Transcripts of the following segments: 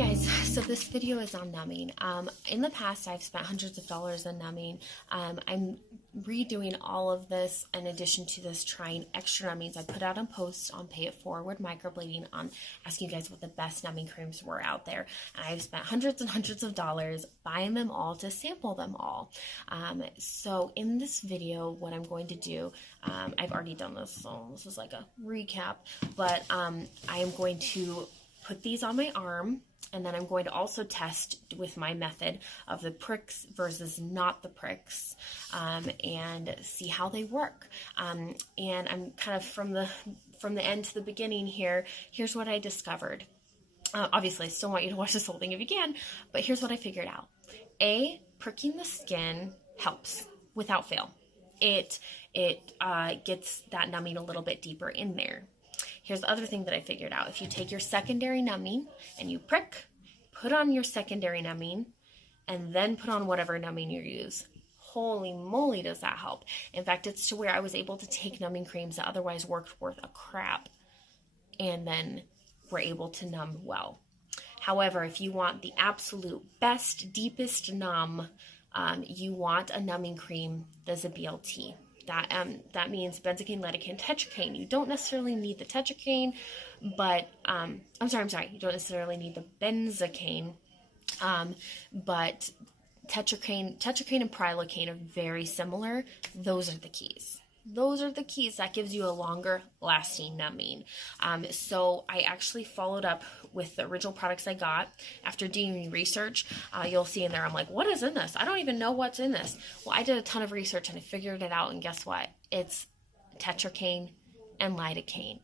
Guys, so this video is on numbing. In the past, I've spent hundreds of dollars on numbing. I'm redoing all of this in addition to this, trying extra numbings. I put out a post on Pay It Forward Microblading on asking you guys what the best numbing creams were out there. And I've spent hundreds and hundreds of dollars buying them all to sample them all. So in this video, what I'm going to do, I've already done this, so this is like a recap, but I am going to put these on my arm, and then I'm going to also test with my method of the pricks versus not the pricks, and see how they work. And I'm kind of from the end to the beginning here. Here's what I discovered. Obviously, I still want you to watch this whole thing if you can, but here's what I figured out. Pricking the skin helps without fail. It gets that numbing a little bit deeper in there. Here's the other thing that I figured out. If you take your secondary numbing and you prick, put on your secondary numbing, and then put on whatever numbing you use, holy moly, does that help. In fact, it's to where I was able to take numbing creams that otherwise worked worth a crap and then were able to numb well. However, if you want the absolute best, deepest numb, you want a numbing cream that's a BLT. That means benzocaine, lidocaine, tetracaine. You don't necessarily need the tetracaine, but I'm sorry. You don't necessarily need the benzocaine, but tetracaine and prilocaine are very similar. Those are the keys. Those are the keys. That gives you a longer lasting numbing. So I actually followed up with the original products I got. After doing research, you'll see in there, I'm like, what is in this? I don't even know what's in this. Well, I did a ton of research and I figured it out, and guess what? It's tetracaine and lidocaine.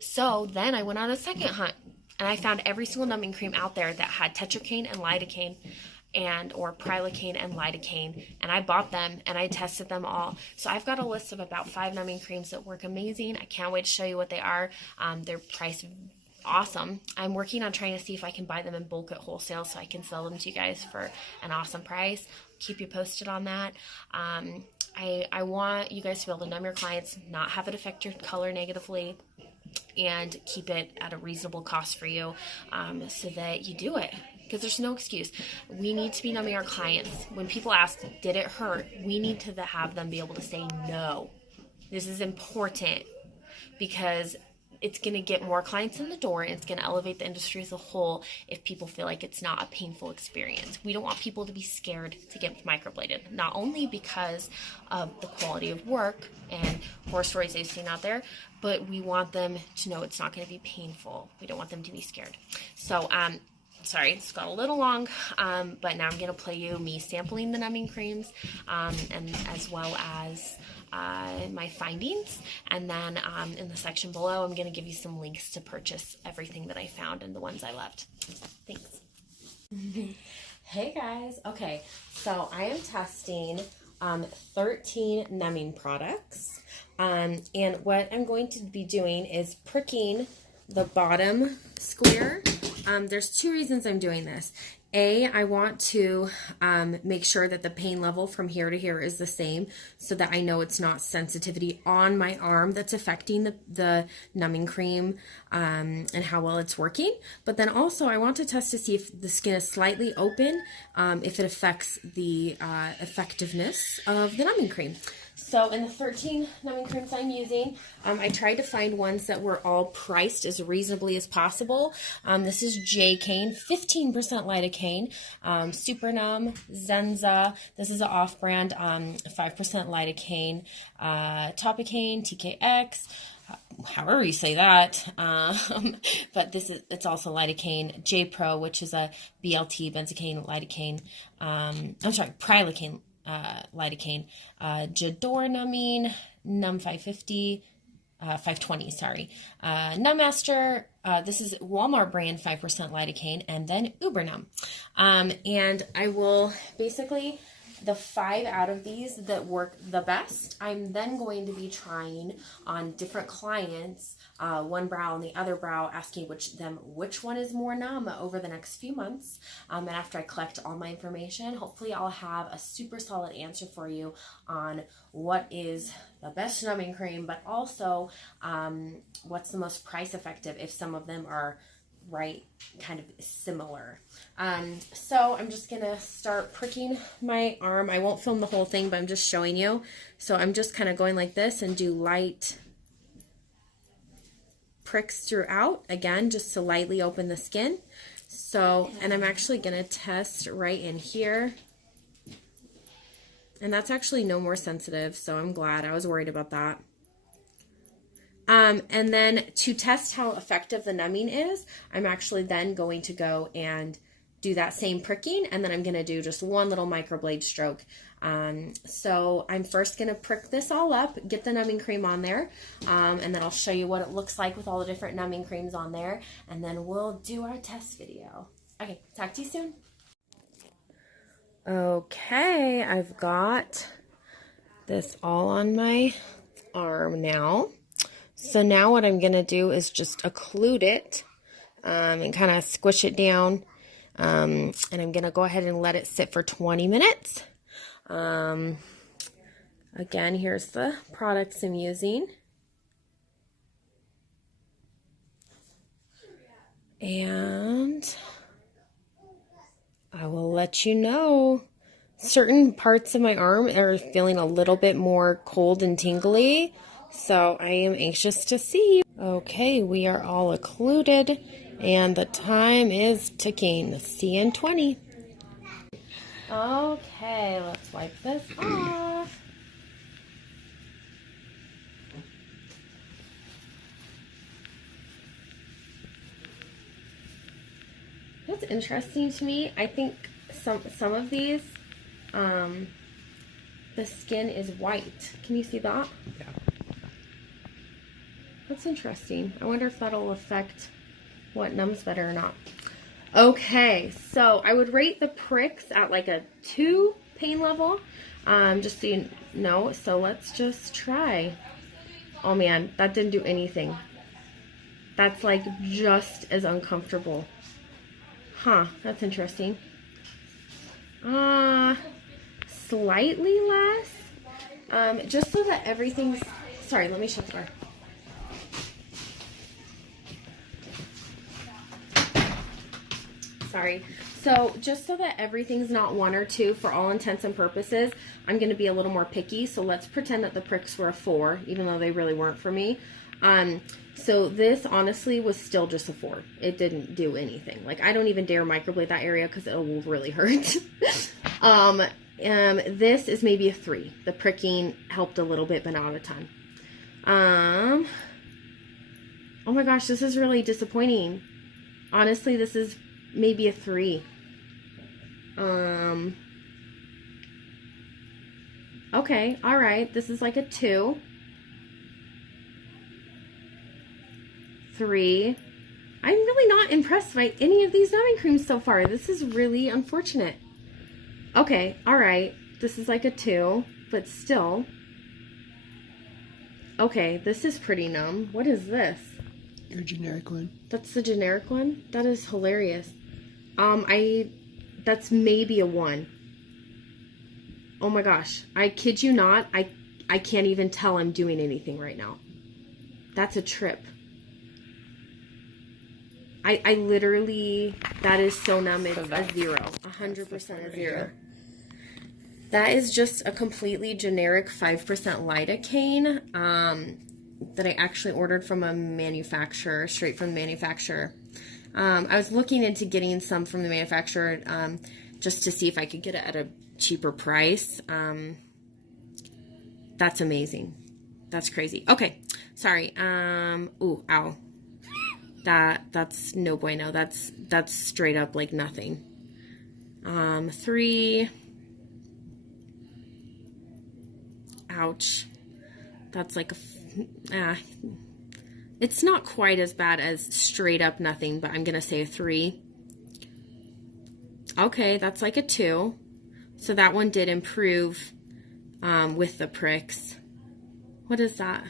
So then I went on a second hunt, and I found every single numbing cream out there that had tetracaine and lidocaine or prilocaine and lidocaine, and I bought them and I tested them all. So I've got a list of about 5 numbing creams that work amazing. I can't wait to show you what they are. They're priced awesome. I'm working on trying to see if I can buy them in bulk at wholesale so I can sell them to you guys for an awesome price. Keep you posted on that. I want you guys to be able to numb your clients, not have it affect your color negatively, and keep it at a reasonable cost for you, so that you do it. Because there's no excuse. We need to be numbing our clients. When people ask, did it hurt? We need to have them be able to say no. This is important because it's going to get more clients in the door, and it's going to elevate the industry as a whole if people feel like it's not a painful experience. We don't want people to be scared to get microbladed, not only because of the quality of work and horror stories they've seen out there, but we want them to know it's not going to be painful. We don't want them to be scared. So, sorry, it's got a little long, but now I'm going to play you me sampling the numbing creams, and as well as my findings. And then in the section below, I'm going to give you some links to purchase everything that I found and the ones I loved. Thanks. Hey guys. Okay, so I am testing 13 numbing products. And what I'm going to be doing is pricking the bottom square. There's 2 reasons I'm doing this. I want to make sure that the pain level from here to here is the same, so that I know it's not sensitivity on my arm that's affecting the numbing cream and how well it's working. But then also I want to test to see if the skin is slightly open, if it affects the effectiveness of the numbing cream. So in the 13 numbing creams I'm using, I tried to find ones that were all priced as reasonably as possible. This is J-Cane, 15% lidocaine, Super Numb, Zenza. This is an off-brand, 5% lidocaine, Topicaine, TKX, however you say that, but it's also lidocaine, J-Pro, which is a BLT, benzocaine, lidocaine, prilocaine, lidocaine, Jador numbing, Num 550, 520, sorry, Numbmaster, this is Walmart brand 5% lidocaine, and then Ubernum. And I will basically, the 5 out of these that work the best, I'm then going to be trying on different clients, one brow and the other brow, asking which one is more numb over the next few months. And after I collect all my information, hopefully I'll have a super solid answer for you on what is the best numbing cream, but also what's the most price effective if some of them are right, kind of similar. So I'm just gonna start pricking my arm. I won't film the whole thing, but I'm just showing you. So I'm just kind of going like this and do light pricks throughout, again, just to lightly open the skin. So, and I'm actually gonna test right in here. And that's actually no more sensitive, so I'm glad. I was worried about that. And then to test how effective the numbing is, I'm actually then going to go and do that same pricking, and then I'm going to do just one little microblade stroke. So I'm first going to prick this all up, get the numbing cream on there, and then I'll show you what it looks like with all the different numbing creams on there, and then we'll do our test video. Okay, talk to you soon. Okay, I've got this all on my arm now. So now what I'm going to do is just occlude it and kind of squish it down. And I'm going to go ahead and let it sit for 20 minutes. Again, here's the products I'm using. And I will let you know. Certain parts of my arm are feeling a little bit more cold and tingly, so I am anxious to see. Okay, we are all occluded, and the time is ticking. See you in 20. Okay, let's wipe this off. What's interesting to me, I think some of these, the skin is white. Can you see that? Yeah. That's interesting. I wonder if that'll affect what numbs better or not. Okay, so I would rate the pricks at like a 2 pain level, just so you know. So let's just try. Oh man, that didn't do anything. That's like just as uncomfortable. Huh, that's interesting. Slightly less. Just so that everything's... Sorry, let me shut the door. Sorry. So just so that everything's not 1 or 2 for all intents and purposes, I'm going to be a little more picky. So let's pretend that the pricks were a 4, even though they really weren't for me. So this honestly was still just a 4. It didn't do anything. Like, I don't even dare microblade that area because it will really hurt. This is maybe a 3. The pricking helped a little bit, but not a ton. Oh my gosh, this is really disappointing. Honestly, this is maybe a 3. Okay, all right. This is like a 2. 3. I'm really not impressed by any of these numbing creams so far. This is really unfortunate. Okay, all right. This is like a 2, but still. Okay, this is pretty numb. What is this? Your generic one. That's the generic one? That is hilarious. That's maybe a 1. Oh my gosh. I kid you not. I can't even tell I'm doing anything right now. That's a trip. I literally, that is so numb, it's a 0. 100% a 0. That is just a completely generic 5% lidocaine that I actually ordered from a manufacturer, straight from the manufacturer. I was looking into getting some from the manufacturer just to see if I could get it at a cheaper price. That's amazing. That's crazy. Okay, sorry. Ooh, ow. That's no bueno. That's straight up like nothing. 3. Ouch. That's like it's not quite as bad as straight up nothing, but I'm gonna say a 3. Okay, that's like a 2. So that one did improve with the pricks. What is that?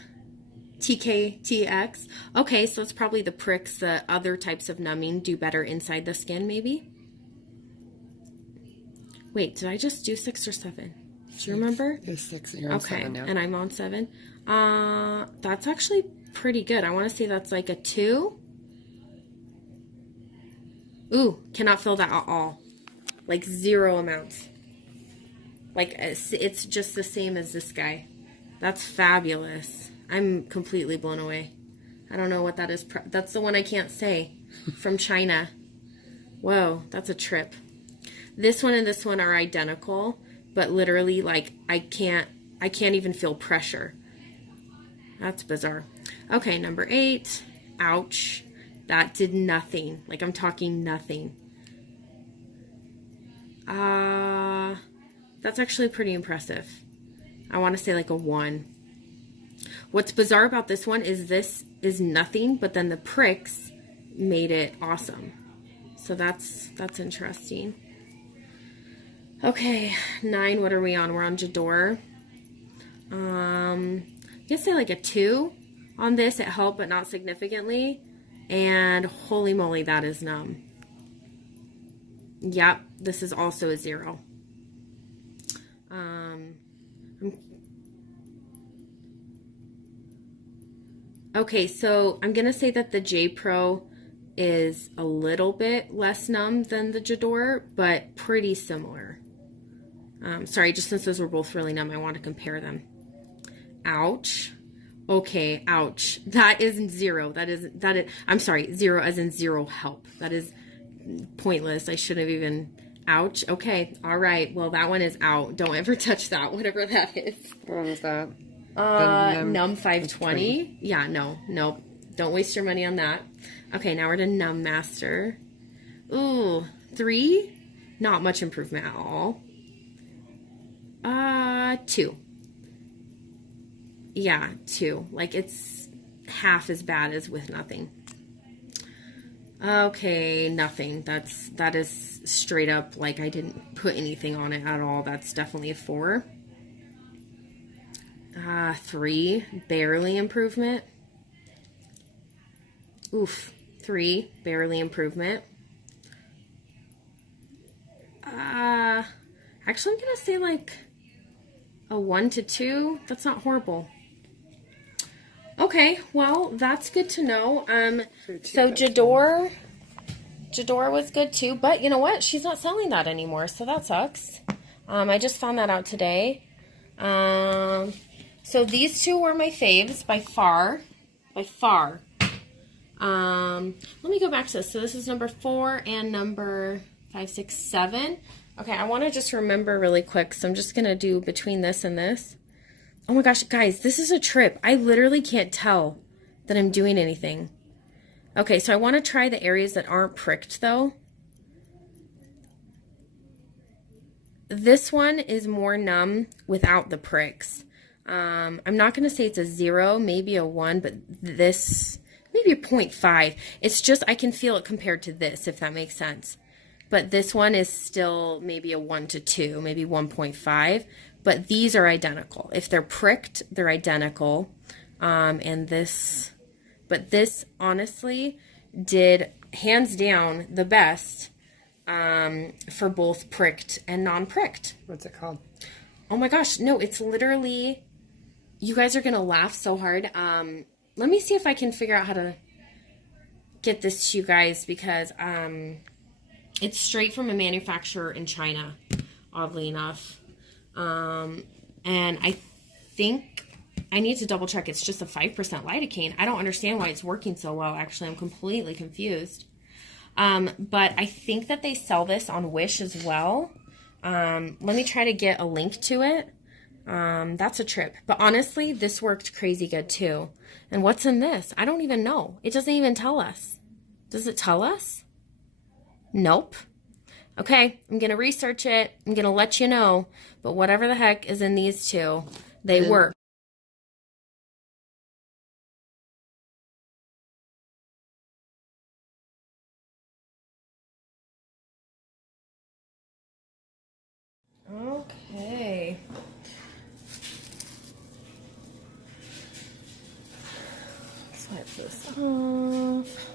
TKTX. Okay, so it's probably the pricks. The other types of numbing do better inside the skin, maybe? Wait, did I just do 6 or 7? Do you remember? It's 6 and you're on 7 now. And I'm on 7. That's actually pretty good. I want to say that's like a 2. Ooh, cannot feel that at all. Like 0 amounts. Like it's just the same as this guy. That's fabulous. I'm completely blown away. I don't know what that is. That's the one I can't say. From China. Whoa, that's a trip. This one and this one are identical, but literally like I can't even feel pressure. That's bizarre. Okay, number 8. Ouch. That did nothing. Like I'm talking nothing. That's actually pretty impressive. I want to say like a 1. What's bizarre about this one is this is nothing, but then the pricks made it awesome. So that's interesting. Okay, 9. What are we on? We're on Jador. I guess say like a 2 on this. It helped, but not significantly. And holy moly, that is numb. Yep, this is also a 0. Okay, so I'm going to say that the J Pro is a little bit less numb than the Jador, but pretty similar. Sorry, just since those were both really numb, I want to compare them. Ouch. Okay, ouch. That is 0. I'm sorry, 0 as in 0 help. That is pointless. I shouldn't have even. Ouch. Okay, all right. Well, that one is out. Don't ever touch that, whatever that is. What one was that? Numb 520. Yeah, no. Don't waste your money on that. Okay, now we're to Numb Master. Ooh, 3. Not much improvement at all. 2. Yeah, 2. Like it's half as bad as with nothing. Okay, nothing. That is straight up like I didn't put anything on it at all. That's definitely a 4. 3, barely improvement. Oof, 3, barely improvement. Actually, I'm gonna say like a 1 to 2. That's not horrible. Okay, well, that's good to know. So Jador was good too, but you know what? She's not selling that anymore, so that sucks. I just found that out today. So these 2 were my faves by far. Let me go back to this. So this is number 4 and number 5, 6, 7. Okay, I want to just remember really quick, so I'm just going to do between this and this. Oh my gosh, guys, this is a trip. I literally can't tell that I'm doing anything. Okay, so I want to try the areas that aren't pricked, though. This one is more numb without the pricks. I'm not going to say it's a 0, maybe a 1, but this, maybe a 0.5. It's just I can feel it compared to this, if that makes sense. But this one is still maybe a 1 to 2, maybe 1.5. But these are identical. If they're pricked, they're identical. And this, but this honestly did hands down the best for both pricked and non-pricked. What's it called? Oh my gosh, no, it's literally, you guys are going to laugh so hard. Let me see if I can figure out how to get this to you guys because it's straight from a manufacturer in China, oddly enough. And I think I need to double check. It's just a 5% lidocaine. I don't understand why it's working so well. Actually, I'm completely confused. But I think that they sell this on Wish as well. Let me try to get a link to it. That's a trip. But honestly, this worked crazy good too. And what's in this? I don't even know. It doesn't even tell us. Does it tell us? Nope. Okay, I'm going to research it. I'm going to let you know. But whatever the heck is in these 2, they work. Okay. Let's wipe this off.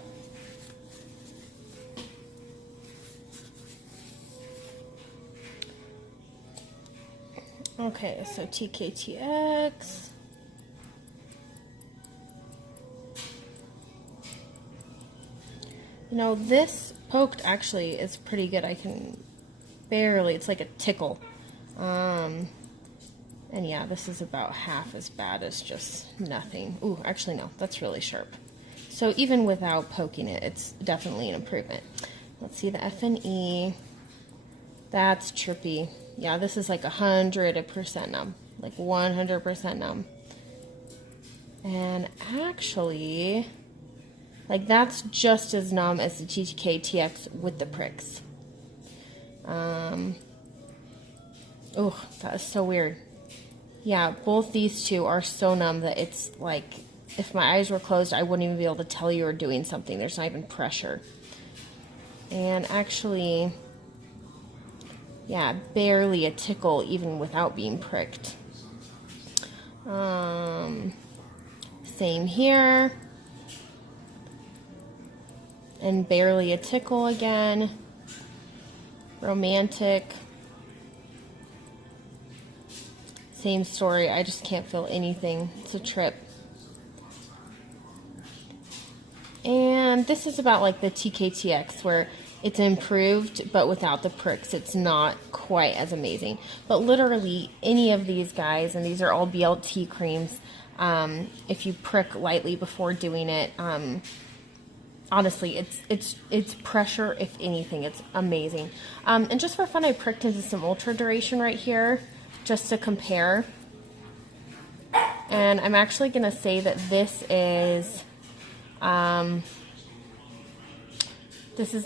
Okay, so TKTX. You know, this poked actually is pretty good. I can barely, it's like a tickle. And yeah, this is about half as bad as just nothing. Ooh, actually no, that's really sharp. So even without poking it, it's definitely an improvement. Let's see the F and E. That's chirpy. Yeah, this is like 100% numb. Like 100% numb. And actually, like that's just as numb as the TTK TX with the pricks. Oh, that is so weird. Yeah, both these two are so numb that it's like, if my eyes were closed, I wouldn't even be able to tell you were doing something. There's not even pressure. And actually, yeah, barely a tickle even without being pricked. Same here. And barely a tickle again. Romantic. Same story, I just can't feel anything. It's a trip. And this is about like the TKTX where it's improved, but without the pricks, it's not quite as amazing. But literally any of these guys, and these are all BLT creams, if you prick lightly before doing it, honestly, it's pressure, if anything. It's amazing. And just for fun, I pricked into some ultra duration right here, just to compare. And I'm actually going to say that this is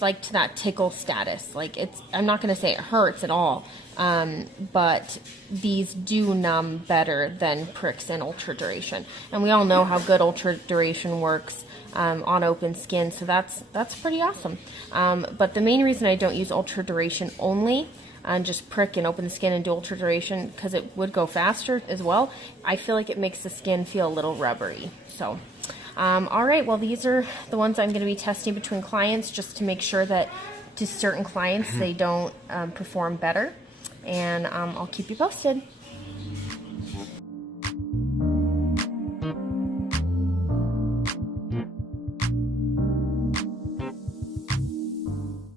like to that tickle status. Like I'm not going to say it hurts at all, but these do numb better than pricks and ultra duration. And we all know how good ultra duration works on open skin, so that's pretty awesome. But the main reason I don't use ultra duration only and just prick and open the skin and do ultra duration, because it would go faster as well, I feel like it makes the skin feel a little rubbery. So all right, well, these are the ones I'm going to be testing between clients, just to make sure that to certain clients they don't perform better, and I'll keep you posted.